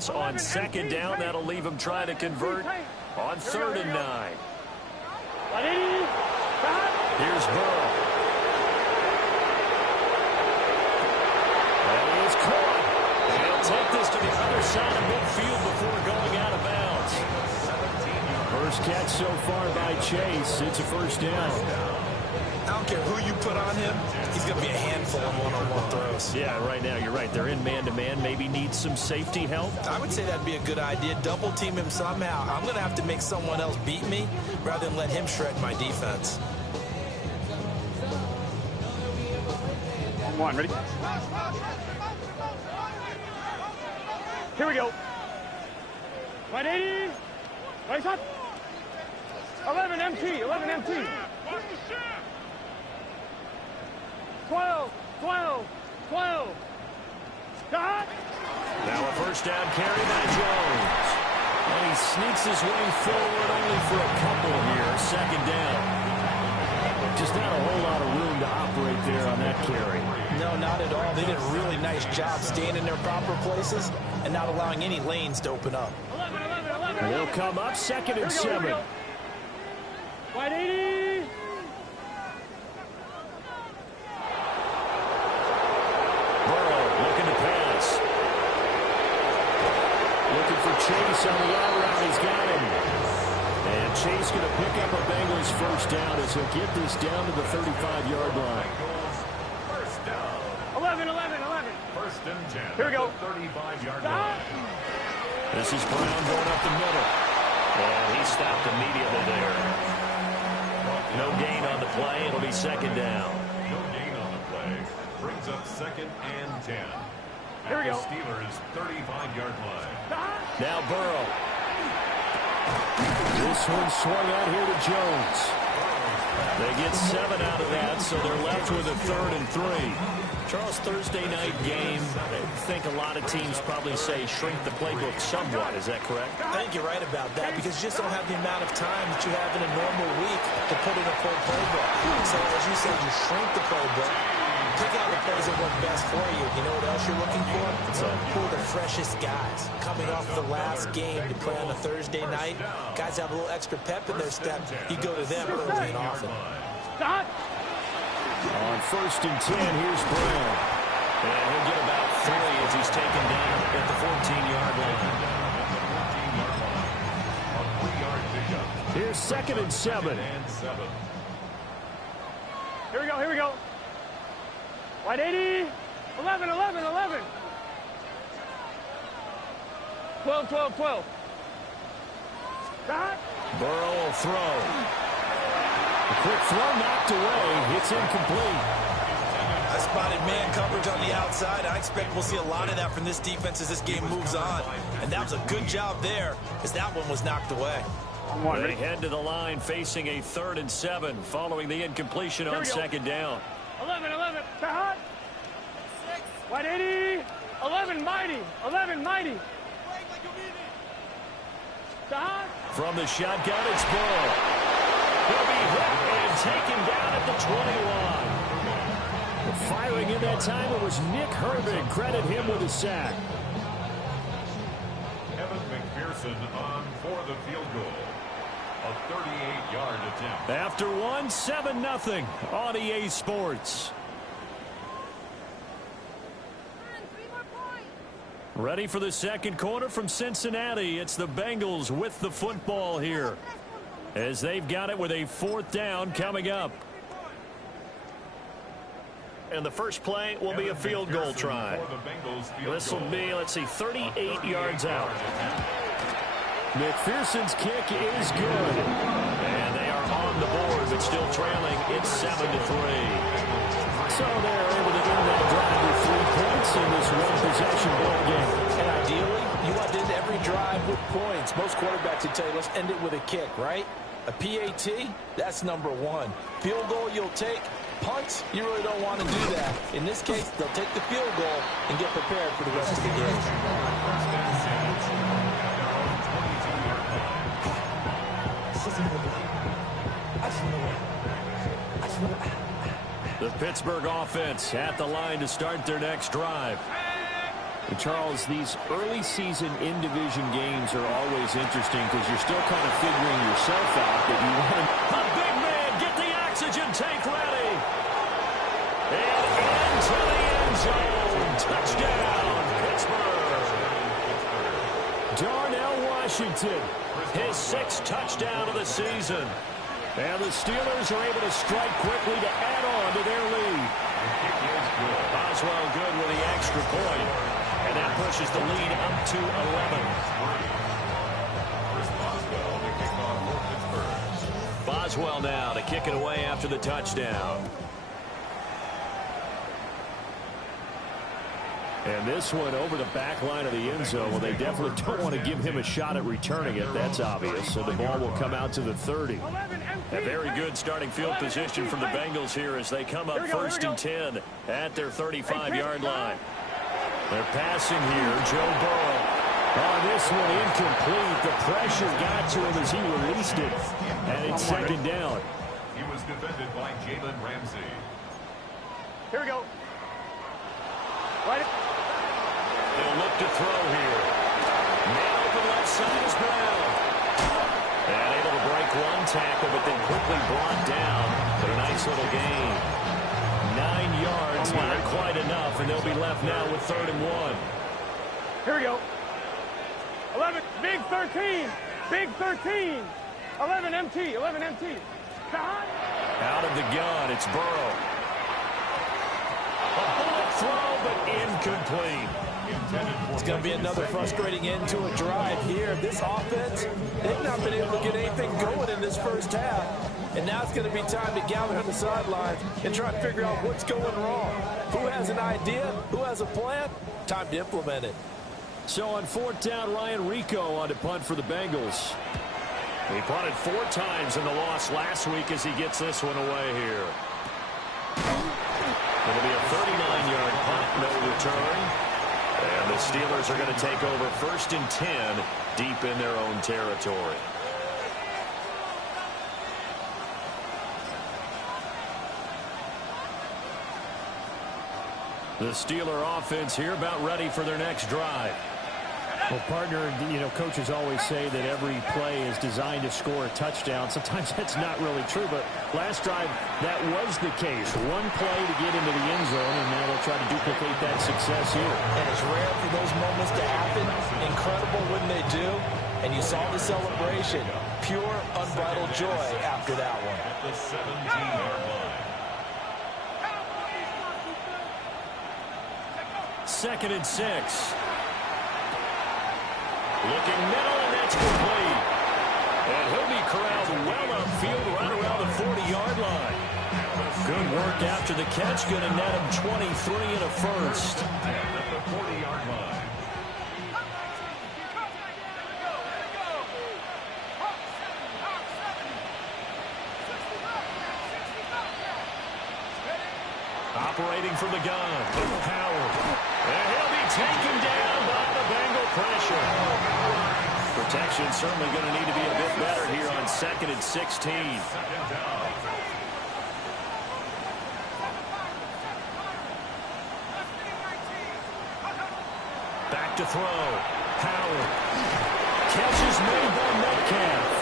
pass on second down. That'll leave him trying to convert on 3rd and 9. Here's Burrow. And he is caught. He'll take this to the other side of midfield before going out of bounds. First catch so far by Chase. It's a first down. I don't care who you put on him. He's going to be a handful of one-on-one throws. Yeah, right now you're right. They're in man-to-man. Maybe need some safety help. I would say that'd be a good idea. Double team him somehow. I'm going to have to make someone else beat me rather than let him shred my defense. Come on, ready? Here we go. 180. Right shot. 11 MT. 11 MT. 12. 12. 12. Stop. Now a first down carry by Jones. And he sneaks his way forward only for a couple here. Second down. Just not a whole lot of room to operate there on that carry. No, not at all. They did a really nice job staying in their proper places and not allowing any lanes to open up. 11, 11, 11. And they'll come up 2nd and 7. 180. Burrow looking to pass. Looking for Chase on the out route. He's got him. And Chase going to pick up a Bengals first down as he'll get this down to the 35-yard line. 11, 11, 11. First and 10. Here we go. 35-yard line. This is Brown going up the middle. And he stopped immediately there. No gain on the play. It'll be second down. No gain on the play. Brings up 2nd and 10. Here we go. The Steelers' 35-yard line. Now Burrow. This one swung out here to Jones. They get 7 out of that, so they're left with a 3rd and 3. Charles, Thursday night game, I think a lot of teams probably say shrink the playbook somewhat. Is that correct? I think you're right about that because you just don't have the amount of time that you have in a normal week to put in a full playbook. So as you said, you shrink the playbook, pick out the plays that work best for you. You know what else you're looking for? Who are the freshest guys coming off the last game to play on a Thursday night? Guys have a little extra pep in their step. You go to them early and often. Stop. On 1st and 10, here's Brown. And he'll get about 3 as he's taken down at the 14-yard line. Here's 2nd and 7. Here we go. Here we go. 180. 11, 11, 11. 12, 12, 12. Stop. Burrow will throw. A quick throw knocked away. It's incomplete. I spotted man coverage on the outside. I expect we'll see a lot of that from this defense as this game moves on. And that was a good job there as that one was knocked away. They head to the line facing a 3rd and 7 following the incompletion on second down. 11, 11. Stop. 180. 11, mighty. 11, mighty. Stop. From the shotgun, it's Burrow. He'll be hit and taken down at the 21. Firing in that time, it was Nick Herbig. Credit him with a sack. Evan McPherson on for the field goal. A 38-yard attempt. After one, 7-0 on EA Sports. Ready for the second quarter from Cincinnati. It's the Bengals with the football here as they've got it with a 4th down coming up. And the first play will be a field goal try. This will be, let's see, 38 yards out. McPherson's kick is good. And they are on the board, but still trailing. It's 7-3. So they're able to end that drive with 3 points in this one-possession ball game. And ideally, you want to end every drive with points. Most quarterbacks would tell you, let's end it with a kick, right? A PAT, that's number 1. Field goal you'll take. Punts, you really don't want to do that. In this case, they'll take the field goal and get prepared for the rest of the game. The Pittsburgh offense at the line to start their next drive. And Charles, these early season in-division games are always interesting because you're still kind of figuring yourself out that you want A big man, get the oxygen tank ready. And into the end zone. Touchdown, Pittsburgh. Darnell Washington, His 6th touchdown of the season. and the Steelers are able to strike quickly to add on to their lead. Boswell good with the extra point. And that pushes the lead up to 11. Boswell now to kick it away after the touchdown. And this one over the back line of the end zone. Well, they definitely don't want to give him a shot at returning it. That's obvious. So the ball will come out to the 30. A very good starting field position for the Bengals here as they come up 1st and 10 at their 35-yard line. They're passing here. Joe Burrow. Oh, this one incomplete. The pressure got to him as he released it. And it's 2nd down. He was defended by Jalen Ramsey. Here we go. Right. They'll look to throw here. Man open left side is Brown. And able to break one tackle, but then quickly brought down. But a nice little gain. 9 yards, not quite enough, and they'll be left now with 3rd and 1. Here we go. 11, big 13, big 13. 11 MT, 11 MT. Out of the gun, it's Burrow. A bullet throw, but incomplete. It's going to be another frustrating end to a drive here. This offense, they've not been able to get anything going in this first half. And now it's going to be time to gather on the sidelines and try to figure out what's going wrong. Who has an idea? Who has a plan? Time to implement it. So on 4th down, Ryan Rico on to punt for the Bengals. He punted 4 times in the loss last week as he gets this one away here. It'll be a 39-yard punt, no return. And the Steelers are going to take over 1st and 10 deep in their own territory. The Steeler offense here about ready for their next drive. Well, partner, coaches always say that every play is designed to score a touchdown. Sometimes that's not really true, but last drive, that was the case. One play to get into the end zone, and now they'll try to duplicate that success here. And it's rare for those moments to happen. Incredible when they do. And you saw the celebration. Pure, unbridled joy after that one. At the 17-yard line. 2nd and 6. Looking middle, and that's complete. And he'll be corralled well upfield right around the 40-yard line. Good work after the catch. Going to net him 23 and a first. At the 40-yard line. Operating from the gun. Howard. And he'll be taken down by the Bengal pressure. Protection certainly going to need to be a bit better here on 2nd and 16. Back to throw. Howard. Catch is made by Metcalf.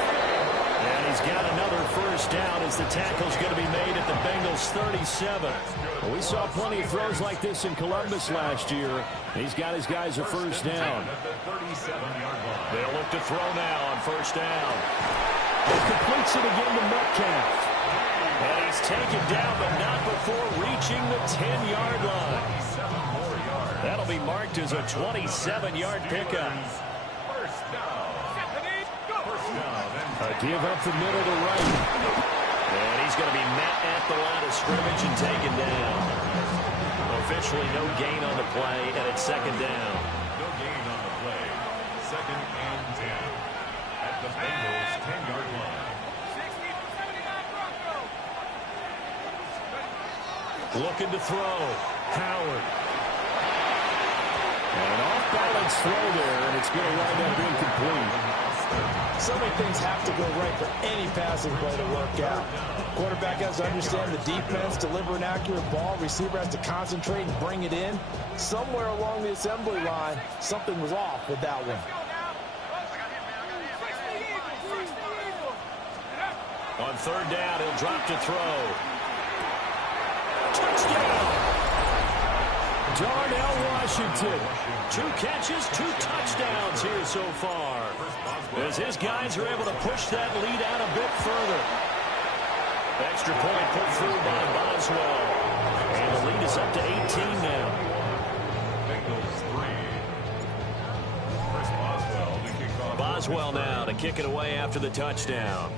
And he's got another first down as the tackle's going to be made at the Bengals' 37. Well, we saw plenty of throws like this in Columbus last year. He's got his guys a first down. They'll look to throw now on 1st down. He completes it again to Metcalf. And he's taken down, but not before reaching the 10-yard line. That'll be marked as a 27-yard pickup. A give up the middle to right. And he's going to be met at the line of scrimmage and taken down. Officially no gain on the play, and it's 2nd down. No gain on the play. 2nd and 10. At the Bengals' 10-yard line. Looking to throw. Howard. And an off-balance throw there, and it's going to wind up incomplete. So many things have to go right for any passing play to work out. Quarterback has to understand the defense, deliver an accurate ball. Receiver has to concentrate and bring it in. Somewhere along the assembly line, something was off with that one. On third down, he'll drop to throw. Touchdown! Darnell Washington. 2 catches, 2 touchdowns here so far, as his guys are able to push that lead out a bit further. Extra point put through by Boswell. And the lead is up to 18 now. Boswell now to kick it away after the touchdown.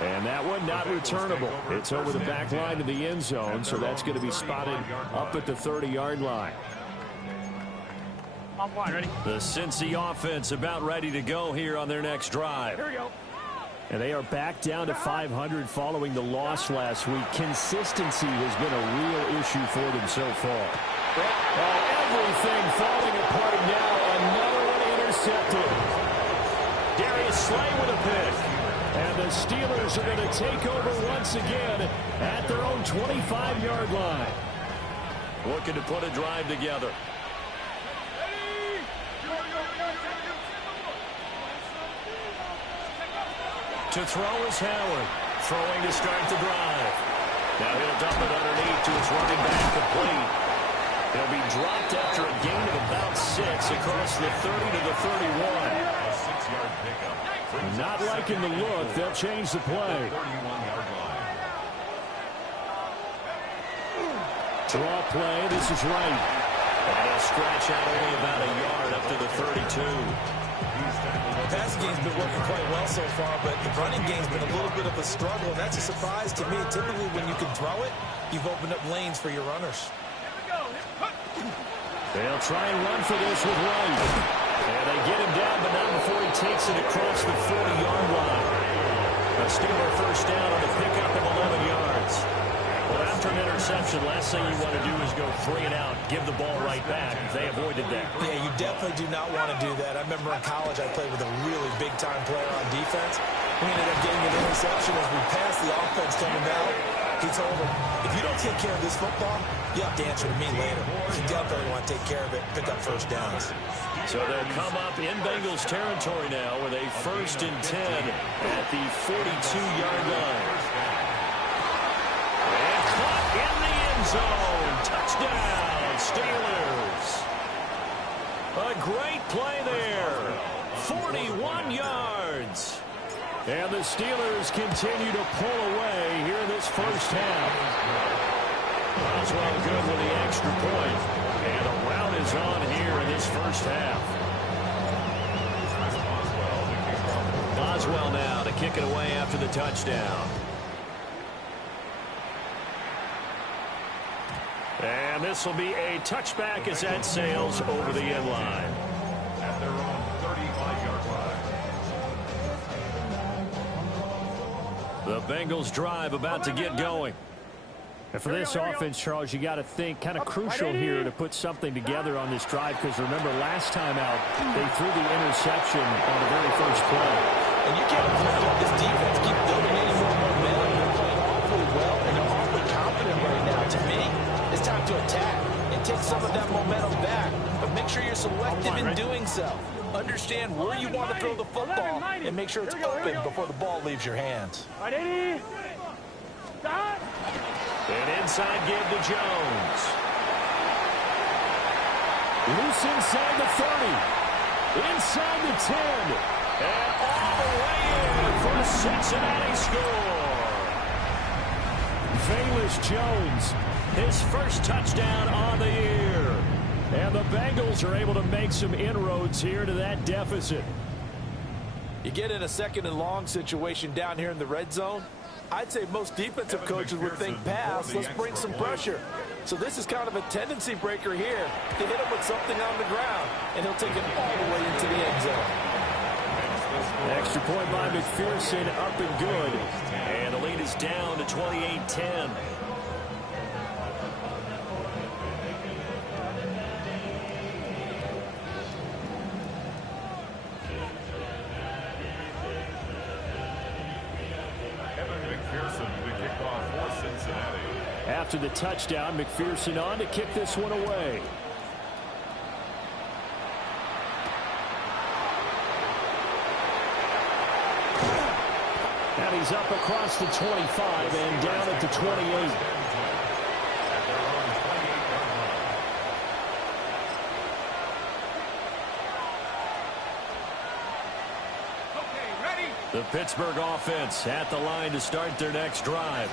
And that one not returnable. It's over the back line of the end zone, so that's going to be spotted up at the 30-yard line. Offline, ready? The Cincy offense about ready to go here on their next drive. Here we go. And they are back down to 500 following the loss last week. Consistency has been a real issue for them so far. Everything falling apart now. Another one intercepted. Darius Slay with a pick. And the Steelers are going to take over once again at their own 25-yard line. Looking to put a drive together. To throw is Howard. Throwing to start the drive. Now he'll dump it underneath to his running back, complete. He'll be dropped after a gain of about 6 across the 30 to the 31. A 6-yard pickup. Not liking the look. They'll change the play. 31-yard line. Draw play. This is right. And he'll scratch out only about a yard up to the 32. The passing game's been working quite well so far, but the running game's been a little bit of a struggle, and that's a surprise to me. Typically, when you can throw it, you've opened up lanes for your runners. They'll try and run for this with Wright. And they get him down, but not before he takes it across the 40-yard line. A Steeler first down on the pickup of 11 yards. Well, after an interception, last thing you want to do is go 3 and out, give the ball right back. They avoided that. Yeah, you definitely do not want to do that. I remember in college I played with a really big-time player on defense. We ended up getting an interception as we passed the offense coming down. He told him, if you don't take care of this football, you have to answer to me later. You definitely want to take care of it, pick up first downs. So they'll come up in Bengals territory now with a 1st and 10 at the 42-yard line. And caught in the end zone. Touchdown, Steelers. A great play there. 41 yards. And the Steelers continue to pull away here in this first half. Boswell good with the extra point. And a rout is on here in this first half. Boswell now to kick it away after the touchdown. And this will be a touchback as that sails over the end line. At their own 35-yard line. The Bengals drive about to get going. And for this offense, Charles, you got to think kind of crucial here to put something together on this drive, because remember last time out they threw the interception on the very first play. And you can't afford to let this defense keep building any more momentum. They're playing awfully well, and they're awfully confident right now. To me, it's time to attack and take some of that momentum back. But make sure you're selective in doing so. Understand where you want to throw the football and make sure it's open before the ball leaves your hands. Right, 80. Stop. And inside give to Jones. Loose inside the 30. Inside the 10. And all the way in for a Cincinnati score. Velus Jones, His first touchdown on the year. and the Bengals are able to make some inroads here to that deficit. You get in a 2nd and long situation down here in the red zone. I'd say most defensive coaches would think pass, let's bring some pressure. So this is kind of a tendency breaker here to hit him with something on the ground, and he'll take it all the way into the end zone. Extra point by McPherson, up and good. And the lead is down to 28-10. after the touchdown. McPherson on to kick this one away. And he's up across the 25 and down at the 28. The Pittsburgh offense at the line to start their next drive.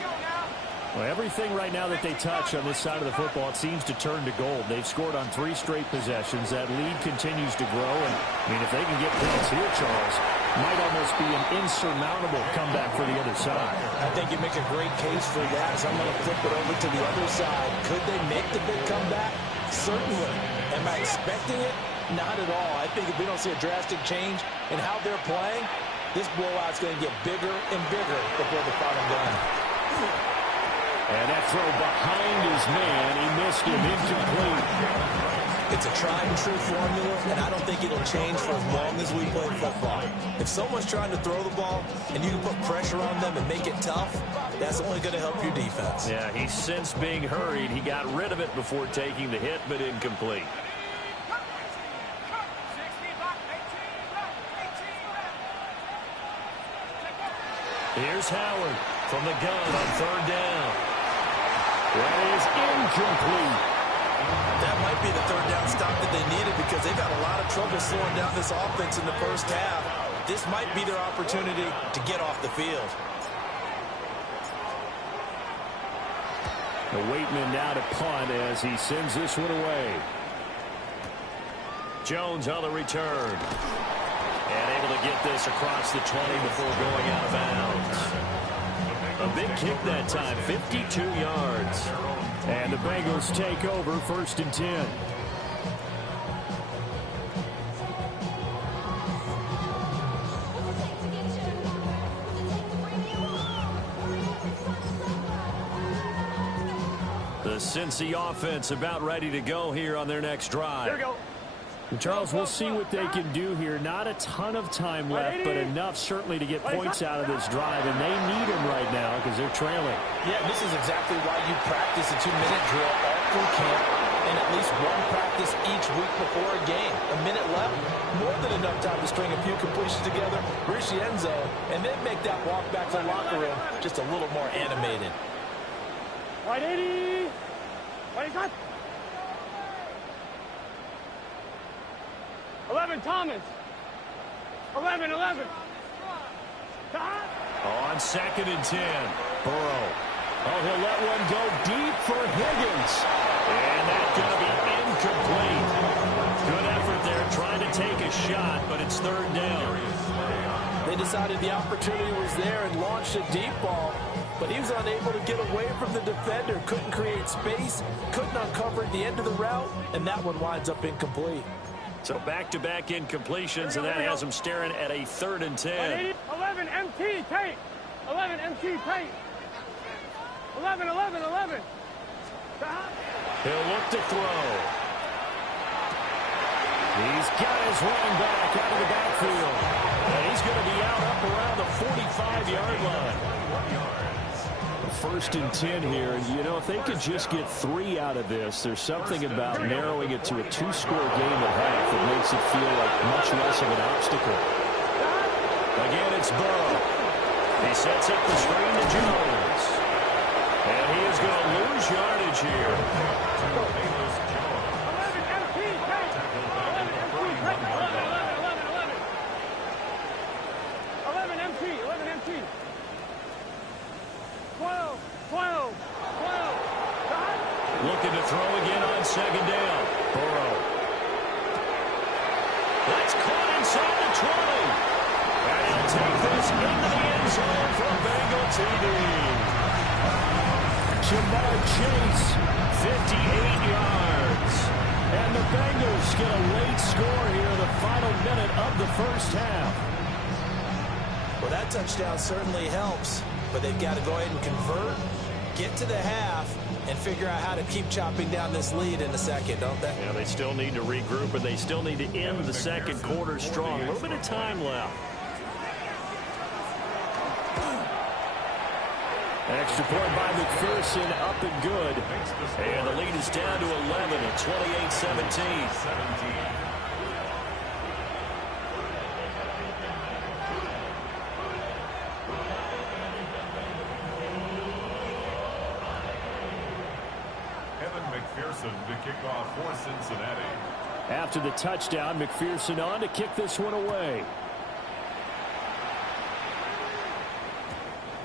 Well, everything right now that they touch on this side of the football, it seems to turn to gold. They've scored on 3 straight possessions. That lead continues to grow. And, I mean, if they can get points here, Charles, might almost be an insurmountable comeback for the other side. I think you make a great case for that. So I'm going to flip it over to the other side. Could they make the big comeback? Certainly. Am I expecting it? Not at all. I think if we don't see a drastic change in how they're playing, this blowout's going to get bigger and bigger before the final gun. And that throw behind his man, he missed him, incomplete. It's a tried-and-true formula, and I don't think it'll change for as long as we play football. If someone's trying to throw the ball and you can put pressure on them and make it tough, that's only going to help your defense. Yeah, he's since being hurried. He got rid of it before taking the hit, but incomplete. Here's Howard from the gun on 3rd down. That is incomplete. That might be the 3rd down stop that they needed because they've had a lot of trouble slowing down this offense in the first half. This might be their opportunity to get off the field. The Waitman now to punt as he sends this one away. Jones on the return. And able to get this across the 20 before going out of bounds. A big kick that time, 52 yards. And the Bengals take over 1st and 10. The Cincy offense about ready to go here on their next drive. Here we go. And Charles, we'll see what they can do here. Not a ton of time left, but enough certainly to get points out of this drive, and they need them right now because they're trailing. Yeah, this is exactly why you practice a 2-minute drill all through camp and at least one practice each week before a game. A minute left, more than enough time to string a few completions together, reach the end zone, and then make that walk back to the locker room just a little more animated. White 80. White cut. 11, Thomas. 11. On 2nd and 10. Burrow. Oh, he'll let one go deep for Higgins. And that's going to be incomplete. Good effort there trying to take a shot, but it's 3rd down. They decided the opportunity was there and launched a deep ball, but he was unable to get away from the defender. Couldn't create space, couldn't uncover at the end of the route, and that one winds up incomplete. So back-to-back incompletions, and that has him staring at a 3rd and 10. 11, MT, tight. 11, MT, tight. 11. He'll look to throw. He's got his running back out of the backfield. And he's going to be out up around the 45-yard line. 1st and 10 here, and you know, if they could just get 3 out of this, there's something about narrowing it to a 2-score game at half that makes it feel like much less of an obstacle. Again, it's Burrow. He sets up the screen to Jones. And he is going to lose yardage here. 11 MT. 12. Looking to throw again on 2nd down. Burrow. That's caught inside the 20. And he'll take this into the end zone for Bengal TD. Jamar Chase, 58 yards. And the Bengals get a late score here in the final minute of the 1st half. Well, that touchdown certainly helps, but they've got to go ahead and convert, get to the half, and figure out how to keep chopping down this lead in the second, don't they? Yeah, they still need to regroup, and they still need to end the 2nd quarter strong. A little bit of time left. Extra point by McPherson, up and good. And the lead is down to 11 at 28-17. McPherson to kick off for Cincinnati. After the touchdown, McPherson on to kick this one away.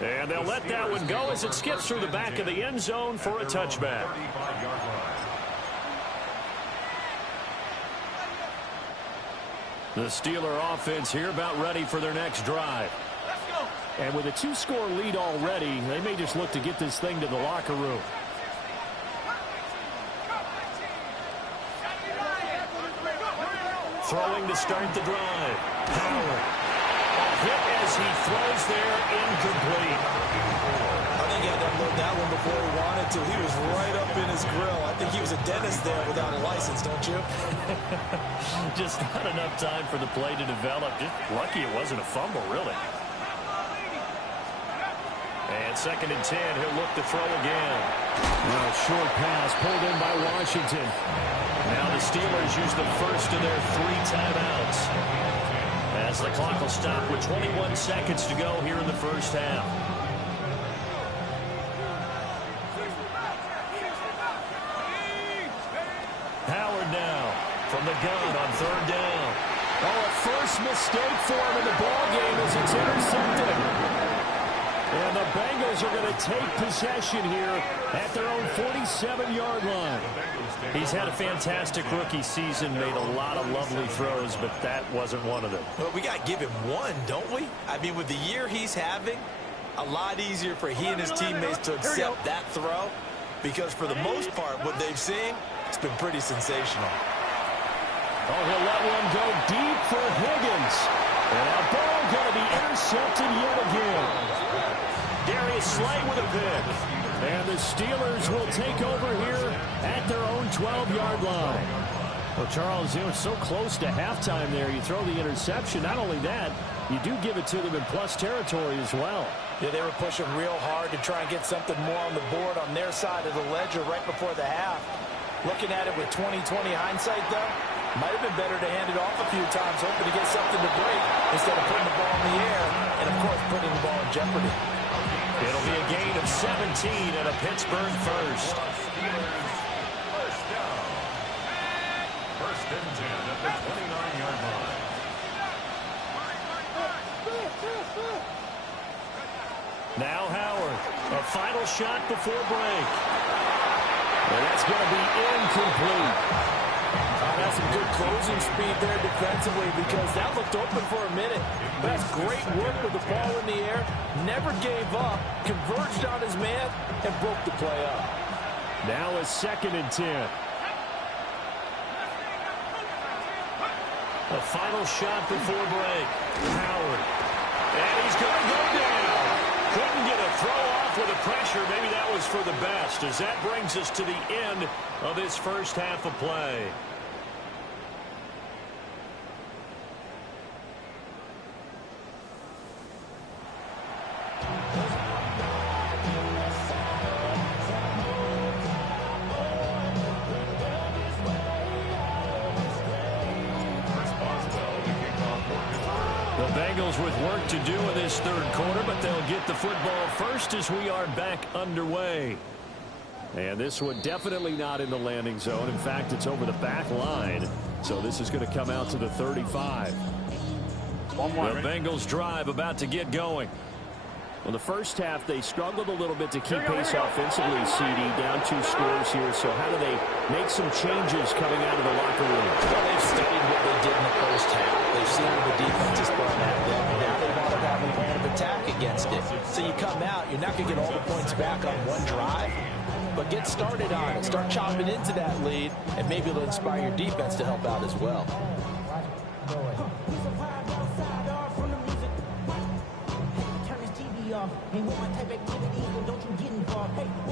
And they'll let that one go as it skips through the back of the end zone for a touchback. The Steeler offense here about ready for their next drive. And with a 2-score lead already, they may just look to get this thing to the locker room. Throwing to start the drive. Howard. A hit as he throws there, incomplete. I think he had to unload that one before he wanted to. He was right up in his grill. I think he was a dentist there without a license, don't you? Just not enough time for the play to develop. Just lucky it wasn't a fumble, really. And 2nd and 10, he'll look to throw again. Well, short pass pulled in by Washington. Now the Steelers use the first of their 3 timeouts. As the clock will stop with 21 seconds to go here in the first half. Howard now from the gun on 3rd down. Oh, a first mistake for him in the ballgame as it's intercepted. And the Bengals are going to take possession here at their own 47-yard line. He's had a fantastic rookie season, made a lot of lovely throws, but that wasn't one of them. Well, we got to give him one, don't we? I mean, with the year he's having, a lot easier for he and his teammates to accept that throw, because for the most part, what they've seen, it's been pretty sensational. Oh, he'll let one go deep for Higgins. And that ball going to be intercepted yet again. Darius Slay with a pick. And the Steelers will take over here at their own 12-yard line. Well, Charles, it was so close to halftime there. You throw the interception. Not only that, you do give it to them in plus territory as well. Yeah, they were pushing real hard to try and get something more on the board on their side of the ledger right before the half. Looking at it with 20/20 hindsight, though, might have been better to hand it off a few times, hoping to get something to break instead of putting the ball in the air and, of course, putting the ball in jeopardy. It'll be a gain of 17 and a Pittsburgh first. First down. 1st and 10 at the 29-yard line. Now Howard. A final shot before break. And that's going to be incomplete. That's some good closing speed there defensively, because that looked open for a minute. That's great work with the ball in the air. Never gave up, converged on his man, and broke the play up. Now a 2nd and 10. A final shot before break. Howard. And he's going to go down. Couldn't get a throw off with the pressure. Maybe that was for the best, as that brings us to the end of this first half of play. Bengals with work to do in this 3rd quarter, but they'll get the football first as we are back underway. And this one definitely not in the landing zone. In fact, it's over the back line. So this is going to come out to the 35. The Bengals drive about to get going. Well, the first half, they struggled a little bit to keep pace offensively, CD, down 2 scores here. So how do they make some changes coming out of the locker room? Well, they've studied what they did in the first half. They've seen what the defense is throwing at them. Now they want to have a plan of attack against it. So you come out, you're not going to get all the points back on one drive, but get started on it. Start chopping into that lead, and maybe it'll inspire your defense to help out as well.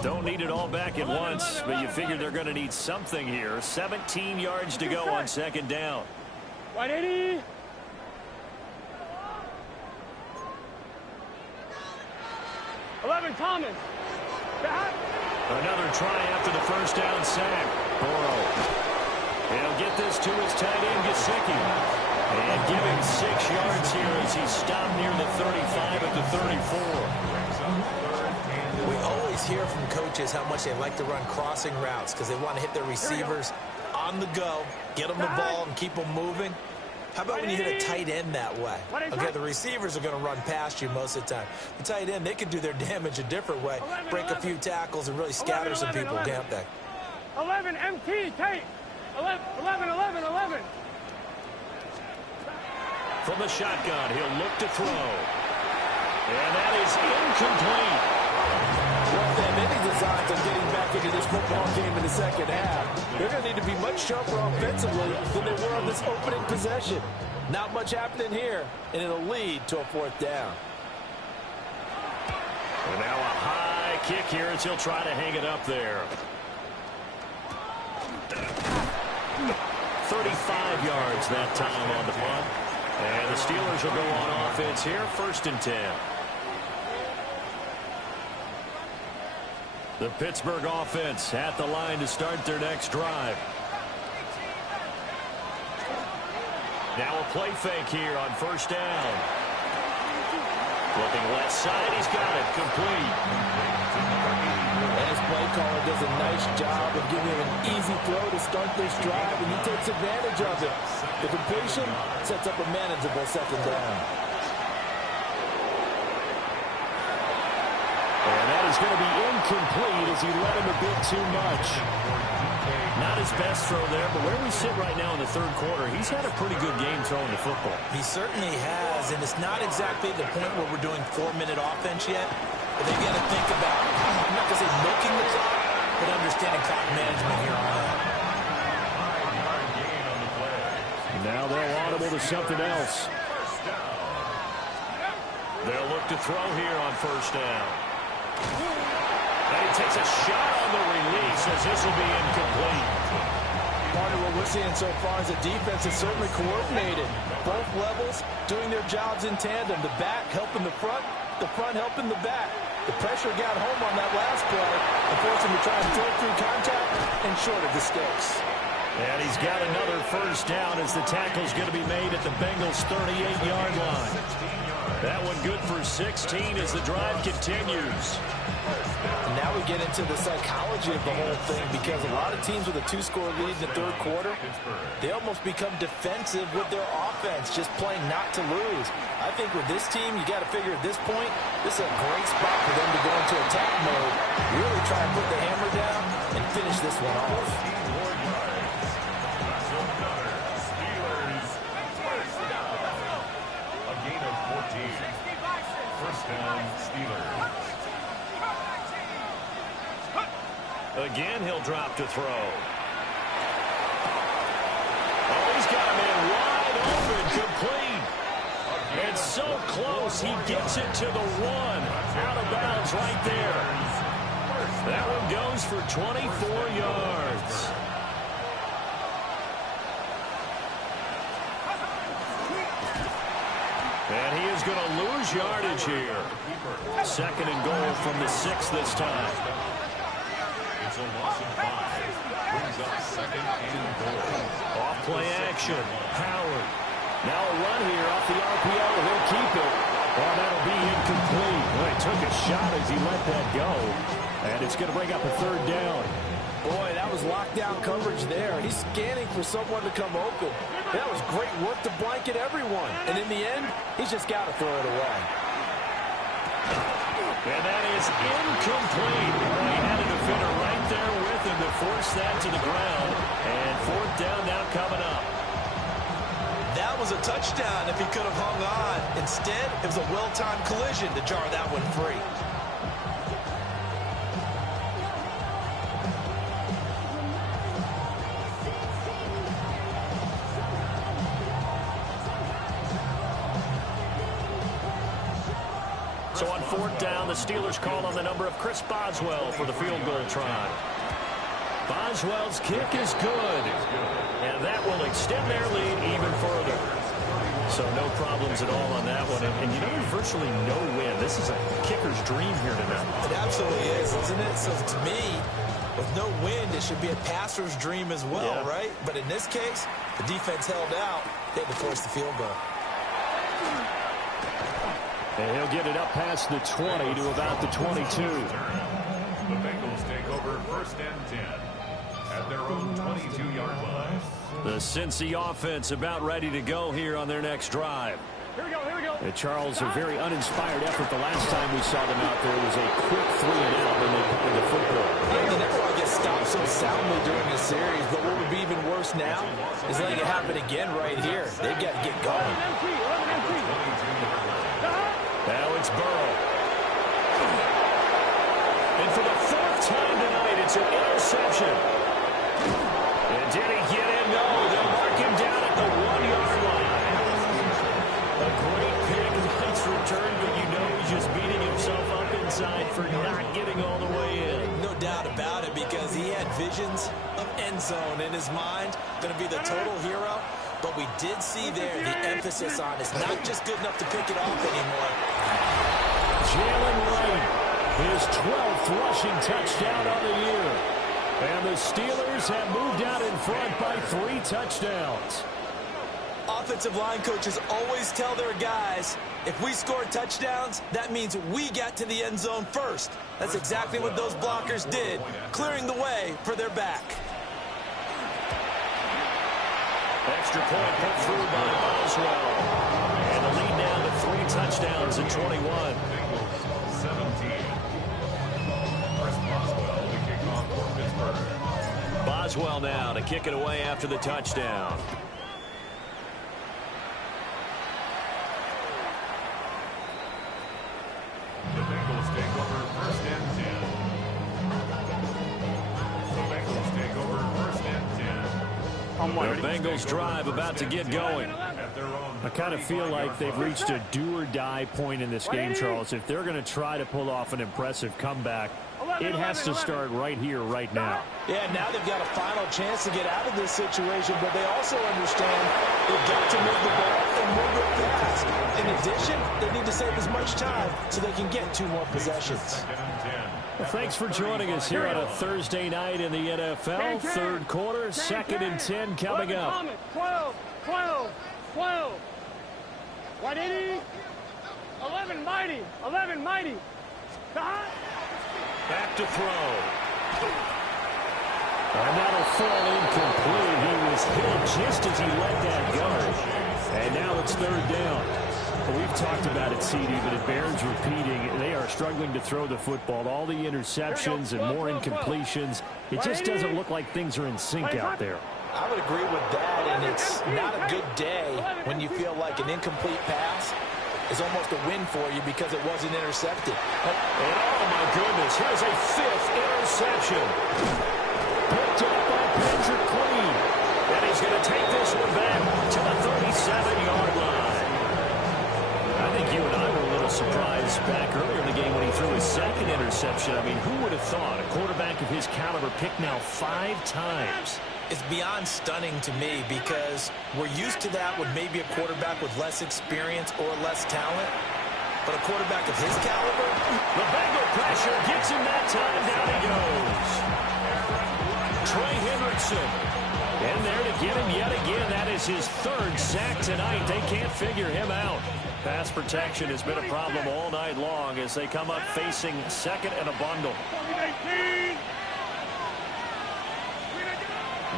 Don't need it all back at once, but you figure they're going to need something here. 17 yards to go on 2nd down. 180. 11, Thomas. Back. Another try after the first down sack. Burrow. He'll get this to his tight end, Gesicki. And give him 6 yards here as he stopped near the 35 at the 34. We always hear from coaches how much they like to run crossing routes because they want to hit their receivers on the go, get them the ball, and keep them moving. How about when you hit a tight end that way? Okay, the receivers are going to run past you most of the time. The tight end, they can do their damage a different way, break a few tackles, and really scatter some people, can't they? 11, MT, Tate. 11. From the shotgun, he'll look to throw. And that is incomplete. Well, then, any designs on getting back into this football game in the second half, they're going to need to be much sharper offensively than they were on this opening possession. Not much happening here, and it'll lead to a 4th down. And now a high kick here as he'll try to hang it up there. 35 yards that time on the punt. And the Steelers will go on offense here, 1st and 10. The Pittsburgh offense at the line to start their next drive. Now a play fake here on 1st down. Looking left side, he's got it, complete. And his play caller does a nice job of giving him an easy throw to start this drive, and he takes advantage of it. The completion sets up a manageable 2nd down. And that is going to be incomplete as he let him a bit too much. Not his best throw there, but where we sit right now in the 3rd quarter, he's had a pretty good game throwing the football. He certainly has, and it's not exactly the point where we're doing 4-minute offense yet. But they've got to think about, I'm not going to say milking the clock, but understanding clock management here on out. Now they'll audible to something else. They'll look to throw here on 1st down. And he takes a shot on the release as this will be incomplete. Part of what we're seeing so far is the defense is certainly coordinated. Both levels doing their jobs in tandem. The back helping the front helping the back. The pressure got home on that last play and forced him to try and throw through contact and short of the sticks. And he's got another 1st down as the tackle's going to be made at the Bengals' 38-yard line. That one good for 16 as the drive continues. And now we get into the psychology of the whole thing because a lot of teams with a 2-score lead in the 3rd quarter, they almost become defensive with their offense, just playing not to lose. I think with this team, you got to figure at this point, this is a great spot for them to go into attack mode, really try and put the hammer down and finish this one off. A gain of 14. 1st down, Steelers. Again, he'll drop to throw. Oh, he's got him in wide open, complete. And so close, he gets it to the 1. Out of bounds right there. That one goes for 24 yards. And he is going to lose yardage here. 2nd and goal from the 6 this time. It's a loss of 5. Brings up 2nd and goal. Off play action. Howard. Now a run here off the RPO. He'll keep it. Well, that'll be incomplete. Well, he took a shot as he let that go. And it's going to bring up a 3rd down. Boy, that was lockdown coverage there. He's scanning for someone to come open. That was great work to blanket everyone. And in the end, he's just got to throw it away. And that is incomplete. He had a defender right there with him to force that to the ground. And 4th down now coming up. That was a touchdown if he could have hung on. Instead, it was a well-timed collision to jar that one free. So on 4th down, the Steelers call on the number of Chris Boswell for the field goal try. Boswell's kick is good. And that will extend their lead even further. So no problems at all on that one. And you know, there's virtually no win. This is a kicker's dream here tonight. It absolutely is, isn't it? So to me, with no wind, it should be a passer's dream as well, right? But in this case, the defense held out. They had to force the field goal. And he'll get it up past the 20 to about the 22. The Bengals take over 1st and 10 at their own 22-yard line. The Cincy offense about ready to go here on their next drive. Here we go, here we go. And Charles, a very uninspired effort. The last time we saw them out there was a quick 3-and-out when they put the football. Yeah, they never want to get stopped so soundly during the series, but what would be even worse now is letting it happen again right here. They've got to get going. 11 MT. Now it's Burrow. And for the 4th time tonight, it's an interception. And did he get in? No, they'll mark him down at the 1-yard line. A great pick, nice return, but you know he's just beating himself up inside for not getting all the way in. No doubt about it, because he had visions of end zone in his mind. Going to be the total hero. But we did see there the emphasis on it's not just good enough to pick it off anymore. Jalen Wright, his 12th rushing touchdown of the year. And the Steelers have moved out in front by 3 touchdowns. Offensive line coaches always tell their guys, if we score touchdowns, that means we got to the end zone first. That's exactly what those blockers did, clearing the way for their back. Extra point put through by Boswell. And the lead now to 3 touchdowns at 21. 17. Chris Boswell to kick off for Pittsburgh. Boswell now to kick it away after the touchdown. The Bengals take over 1st and 10. The Bengals take over 1st and 10. The Bengals drive about to get going. At their own I kind of feel like they've reached a do-or-die point in this game, Charles. If they're going to try to pull off an impressive comeback, it has to start right here, right now. Yeah, now they've got a final chance to get out of this situation, but they also understand they've got to move the ball and move it fast. In addition, they need to save as much time so they can get 2 more possessions. Well, thanks for joining us here on a Thursday night in the NFL. 3rd quarter, 2nd and 10 coming up. 12, 12, 12. 180. 11 mighty. 11 mighty. Back to throw. And that'll fall incomplete. He was hit just as he let that go. And now it's 3rd down. Well, we've talked about it, CD, but it bears repeating. They are struggling to throw the football. All the interceptions and more incompletions. It just doesn't look like things are in sync out there. I would agree with that, and it's not a good day when you feel like an incomplete pass is almost a win for you because it wasn't intercepted. And oh, my goodness, here's a 5th interception. Picked up by Patrick Queen. And he's going to take this one back to the 37-yard line. I think you and I were a little surprised back earlier in the game when he threw his 2nd interception. I mean, who would have thought a quarterback of his caliber picked now 5 times? It's beyond stunning to me because we're used to that with maybe a quarterback with less experience or less talent. But a quarterback of his caliber, the Bengal pressure gets him that time. Down he goes. Trey Hendrickson in there to get him yet again. That is his 3rd sack tonight. They can't figure him out. Pass protection has been a problem all night long as they come up facing 2nd and a bundle.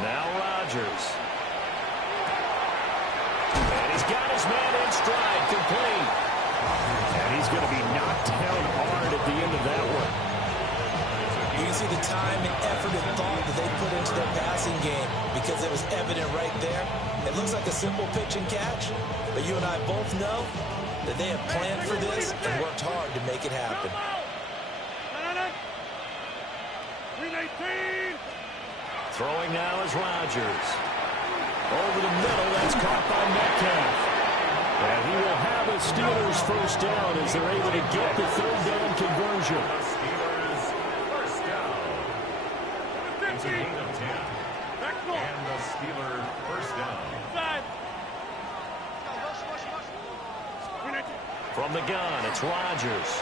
Now Rodgers. And he's got his man in stride, complete. And he's going to be knocked down hard at the end of that one. you can see the time and effort and thought that they put into their passing game because it was evident right there. It looks like a simple pitch and catch, but you and I both know that they have planned for this and worked hard to make it happen. Throwing now is Rodgers. Over the middle, that's caught by Metcalf. And he will have a Steelers first down as they're able to get the third down conversion. Steelers first down. It's a gain of 10. And the Steelers first down. From the gun, it's Rodgers.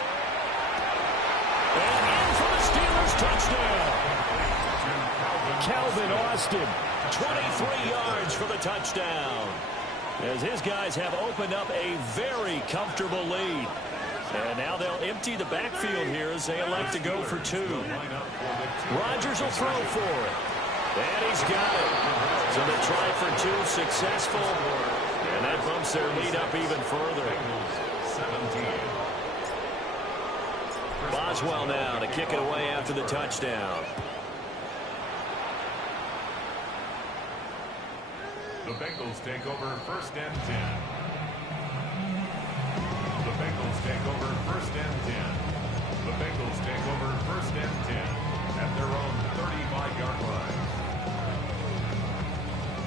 And in for the Steelers, touchdown. Calvin Austin. 23 yards for the touchdown. As his guys have opened up a very comfortable lead. And now they'll empty the backfield here as they elect to go for two. Rodgers will throw for it. And he's got it. So they try for two, successful. And that bumps their lead up even further. 17. Boswell now to kick it away after the touchdown. The Bengals take over 1st and 10. The Bengals take over 1st and 10. The Bengals take over 1st and 10 at their own 35-yard line.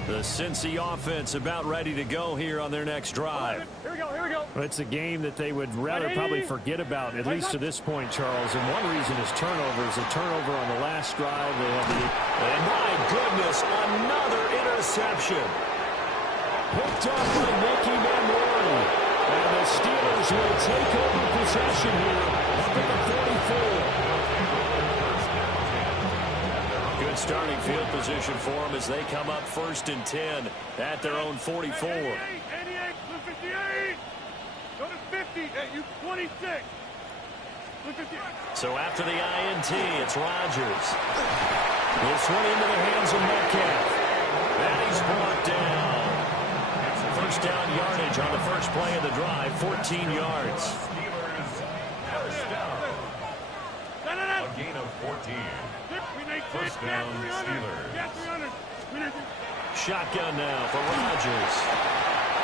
The Cincy offense about ready to go here on their next drive. Here we go, here we go. Well, it's a game that they would rather probably forget about, at least to this point, Charles. And one reason is turnovers. A turnover on the last drive. They have the... And my goodness, another interception. Picked up by Nicky Manwari. And the Steelers will take over possession here up at the 44. Good starting field position for them as they come up 1st and 10 at their own 44. 88, 58. Go to 50, you 26. So after the INT, it's Rodgers. This one into the hands of Metcalf. And he's brought down. First down yardage on the first play of the drive, 14 yards. A gain of 14. First down, Steelers. Shotgun now for Rodgers.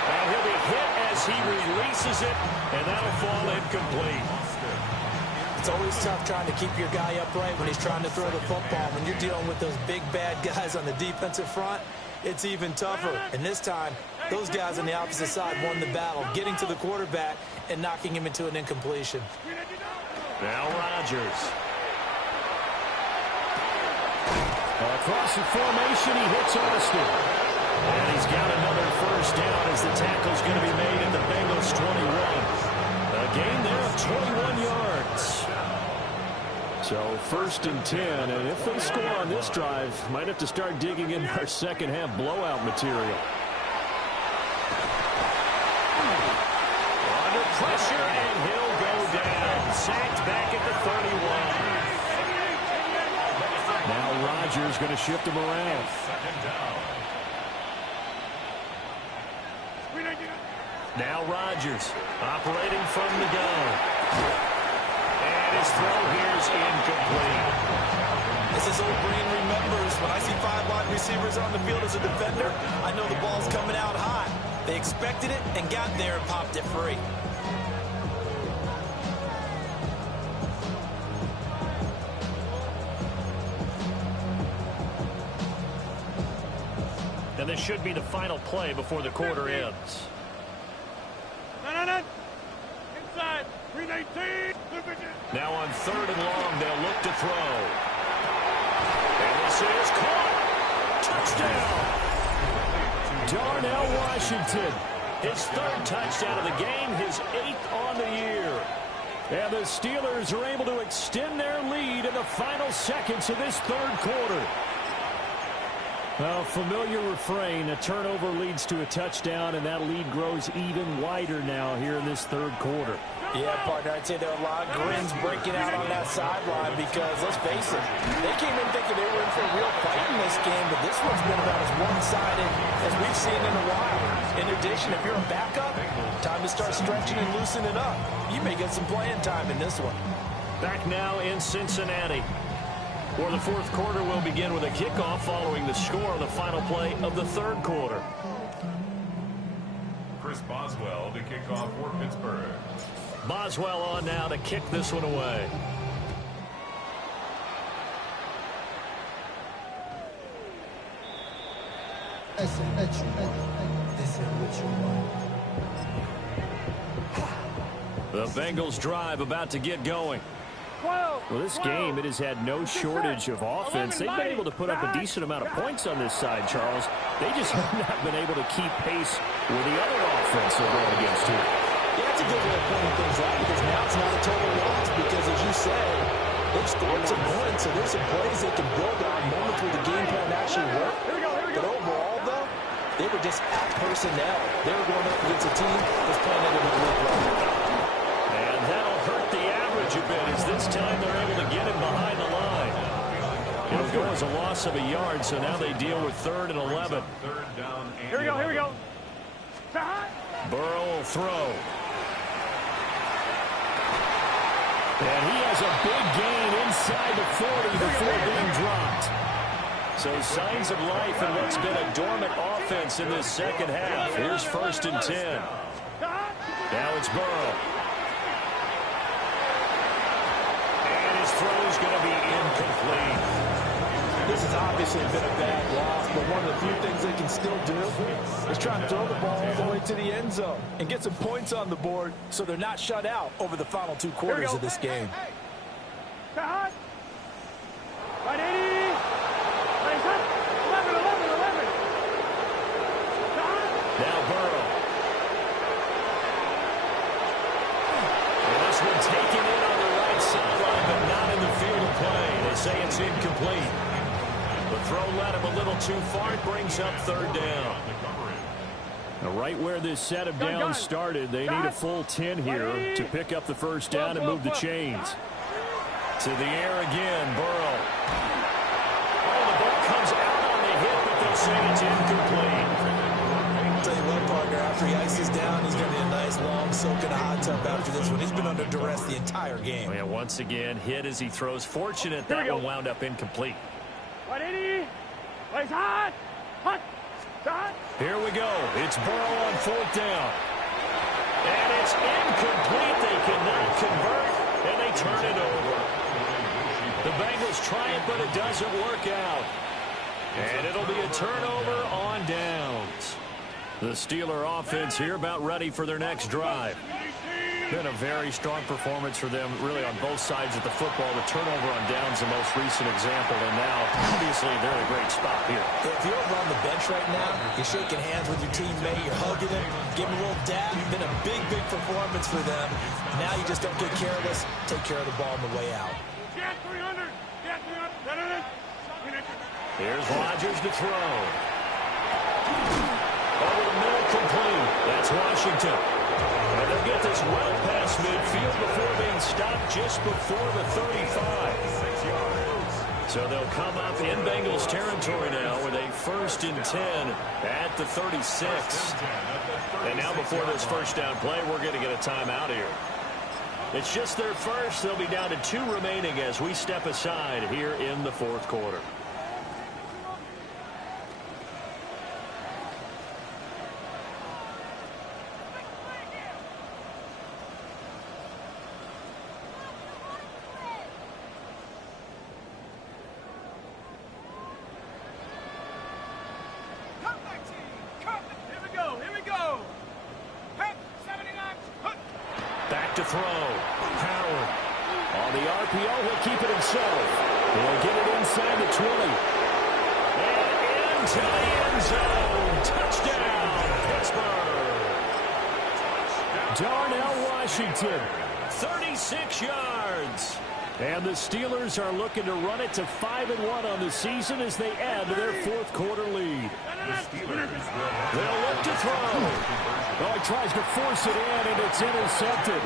And he'll be hit as he releases it, and that'll fall incomplete. It's always tough trying to keep your guy upright when he's trying to throw the football. When you're dealing with those big, bad guys on the defensive front, it's even tougher. And this time, those guys on the opposite side won the battle, getting to the quarterback and knocking him into an incompletion. Now Rodgers. Across the formation, he hits Austin. And he's got another first down as the tackle's going to be made at the Bengals 21. A gain there of 21 yards. So 1st and 10, and if they score on this drive, might have to start digging in our second half blowout material. Under pressure, and he'll go down. Sacked back at the 31. Now Rodgers going to shift him around. Now Rodgers operating from the gun. And his throw here is incomplete. As his old brain remembers, when I see 5 wide receivers on the field as a defender, I know the ball's coming out hot. They expected it and got there and popped it free. And this should be the final play before the quarter ends. Inside, 319. Now on 3rd and long, they'll look to throw. And this is caught. Touchdown. Darnell Washington. His 3rd touchdown of the game, his 8th on the year. And the Steelers are able to extend their lead in the final seconds of this 3rd quarter. A familiar refrain, a turnover leads to a touchdown, and that lead grows even wider now here in this 3rd quarter. Yeah, partner, I'd say there are a lot of grins breaking out on that sideline because, let's face it, they came in thinking they were in for a real fight in this game, but this one's been about as one-sided as we've seen in a while. In addition, if you're a backup, time to start stretching and loosening it up. You may get some playing time in this one. Back now in Cincinnati. For the 4th quarter, will begin with a kickoff following the score on the final play of the 3rd quarter. Chris Boswell to kick off for Pittsburgh. Boswell on now to kick this one away. The Bengals drive about to get going. Well, this game, it has had no shortage of offense. They've been able to put up a decent amount of points on this side, Charles. They just have not been able to keep pace with the other offense they're going against here. Yeah, that's a good way of pointing things out because now it's not a total loss because, as you said, they've scored some points, so there's some plays they can build on, moments where the game plan actually worked. But overall, though, they were just at personnel. They were going up against a team that's playing at an elite level. And that'll hurt the average a bit as this time they're able to get him behind the line. It'll go as a loss of a yard, so now they deal with 3rd and 11. Here we go, here we go. Burrow will throw. And he has a big gain inside the 40 before being dropped. So signs of life in what's been a dormant offense in this second half. Here's 1st and 10. Now it's Burrow. And his throw is going to be incomplete. This has obviously been a bad loss, but one of the few things they can still do is try and throw the ball all the way to the end zone and get some points on the board so they're not shut out over the final 2 quarters of this game. Right 80. 11. Now Burrow. And this one taken in on the right sideline, but not in the field of play. They say it's incomplete. The throw led him a little too far. It brings up 3rd down. Now, right where this set of downs started, they need a full 10 here to pick up the 1st down and move the chains. To the air again, Burrow. Oh, the ball comes out on the hit, but they'll say it's incomplete. I'll tell you what, partner, after he ices down, he's going to be a nice, long soak in a hot tub after this one. He's been under duress the entire game. Oh, yeah, once again, hit as he throws. Fortunate that one wound up incomplete. 180. Place hot. Hot. Hot. Here we go. It's Burrow on 4th down. And it's incomplete. They cannot convert, and they turn it over. The Bengals try it, but it doesn't work out. And it'll be a turnover on downs. The Steeler offense here about ready for their next drive. Been a very strong performance for them, really, on both sides of the football. The turnover on downs, the most recent example, and now, obviously, they're in a great spot here. If you're over on the bench right now, you're shaking hands with your teammate, you're hugging him, giving him a little dab. Been a big, big performance for them. Now you just don't get careless. Take care of the ball on the way out. Get 300. Get 300. Here's Rodgers to throw. Over the middle, complete. That's Washington. And they'll get this well past midfield before being stopped just before the 35. So they'll come up in Bengals territory now with a 1st and 10 at the 36. And now before this 1st down play, we're going to get a timeout here. It's just their first. They'll be down to 2 remaining as we step aside here in the 4th quarter. To throw. Howard. On the RPO, he'll keep it himself. He'll get it inside the 20. And into the end zone. Touchdown, Pittsburgh. Darnell Washington. 36 yards. And the Steelers are looking to run it to 5-1 on the season as they add to their 4th quarter lead. They'll look to throw. Well, he tries to force it in, and it's intercepted.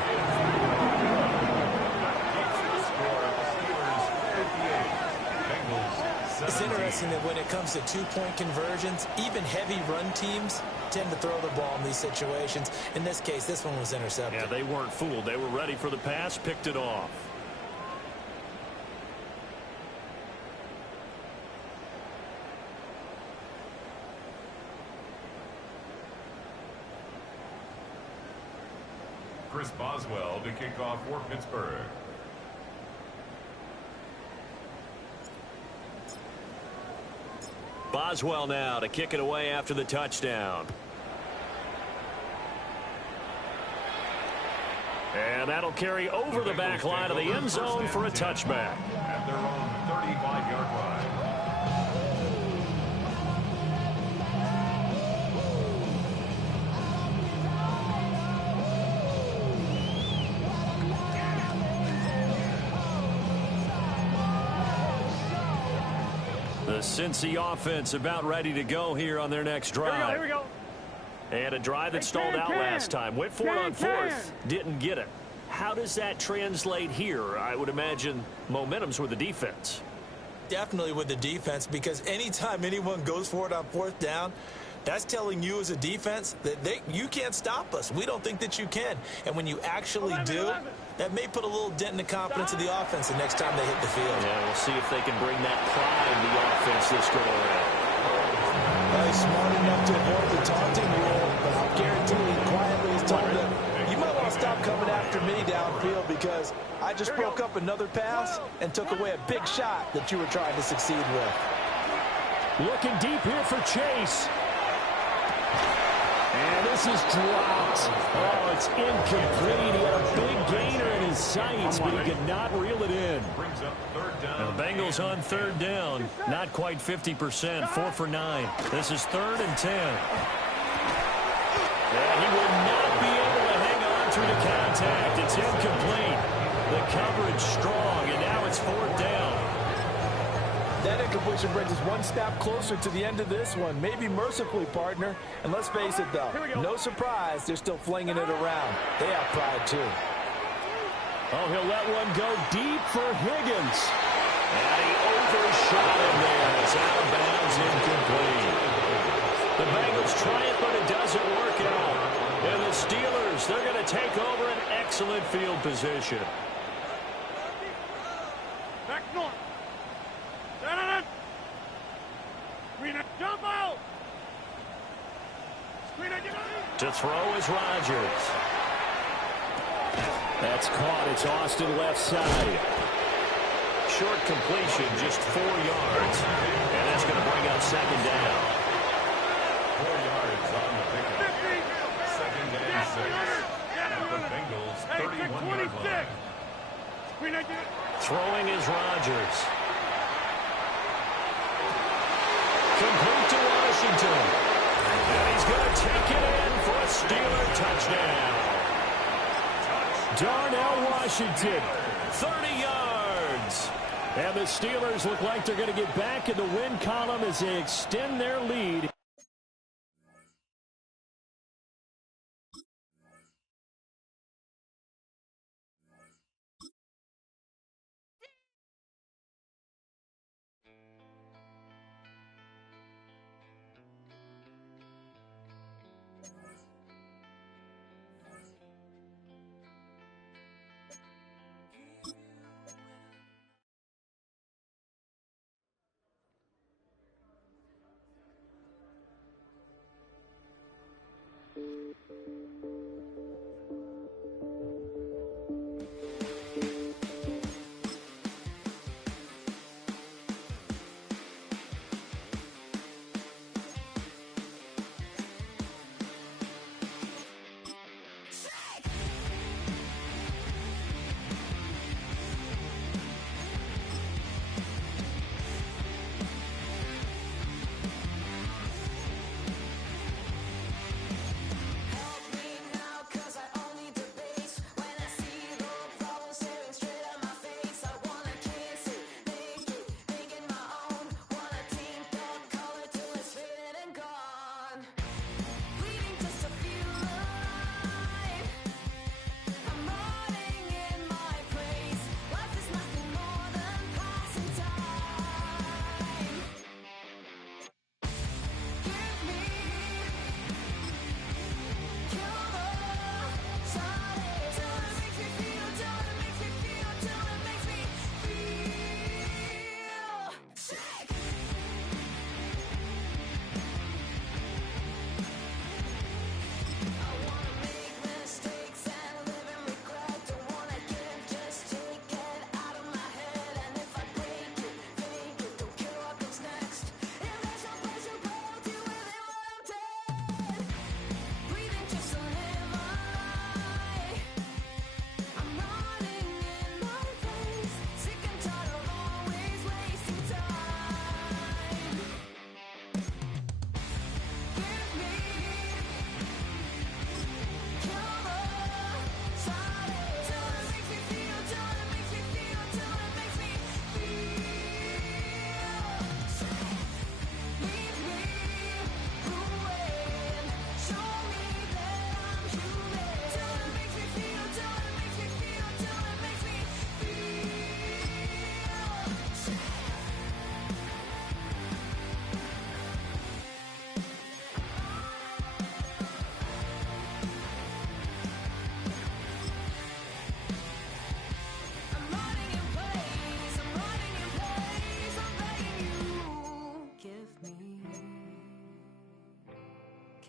It's interesting that when it comes to 2-point conversions, even heavy run teams tend to throw the ball in these situations. In this case, this one was intercepted. Yeah, they weren't fooled. They were ready for the pass, picked it off. Chris Boswell to kick off for Pittsburgh. Boswell now to kick it away after the touchdown. And that'll carry over the back line of the end zone for a touchback. At their own 35-yard line. Cincy offense about ready to go here on their next drive. Here we go. And a drive that stalled out last time. Went for it on fourth. Didn't get it. How does that translate here? I would imagine momentum's with the defense. Definitely with the defense, because anytime anyone goes for it on fourth down, that's telling you as a defense that you can't stop us. We don't think that you can. And when you actually do, that may put a little dent in the confidence of the offense the next time they hit the field. Yeah, we'll see if they can bring that pride in the offense this go around. Well, he's smart enough to avoid the taunting rule, but I'll guarantee he quietly has told them, you might want to stop coming after me downfield because I just broke up another pass and took away a big shot that you were trying to succeed with. Looking deep here for Chase. And this is dropped. Oh, it's incomplete. He had a big gainer in his sights, but he could not reel it in. Brings up third down. The Bengals on third down. Not quite 50%. 4 for 9. This is 3rd and 10. And he will not be able to hang on through the contact. It's incomplete. The coverage strong, and now it's 4th down. That incompletion brings us one step closer to the end of this one. Maybe mercifully, partner. And let's face it, though, no surprise, they're still flinging it around. They have pride, too. Oh, he'll let one go deep for Higgins. And he overshot him there. It's out of bounds, incomplete. The Bengals try it, but it doesn't work out. And the Steelers, they're going to take over an excellent field position. Back north. Jump out. To throw is Rodgers. That's caught. It's Austin left side. Short completion, just 4 yards. And that's going to bring up 2nd down. 4 yards on the pickup. 2nd and 6. At the Bengals' 31-yard line. Throwing is Rodgers. Complete to Washington. And he's going to take it in for a Steeler touchdown. Darnell Washington, 30 yards. And the Steelers look like they're going to get back in the win column as they extend their lead.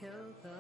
kill them.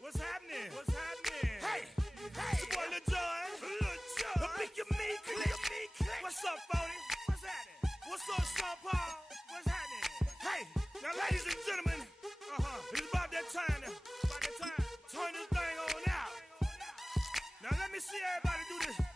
What's happening? What's happening? Hey, it's your boy Lil Jon. Pick your meat click. What's up, Phony? What's happening? What's up, Sean Paul? What's happening? Hey, now, ladies and gentlemen, it's about that time. Turn this thing on out. Now, let me see everybody do this.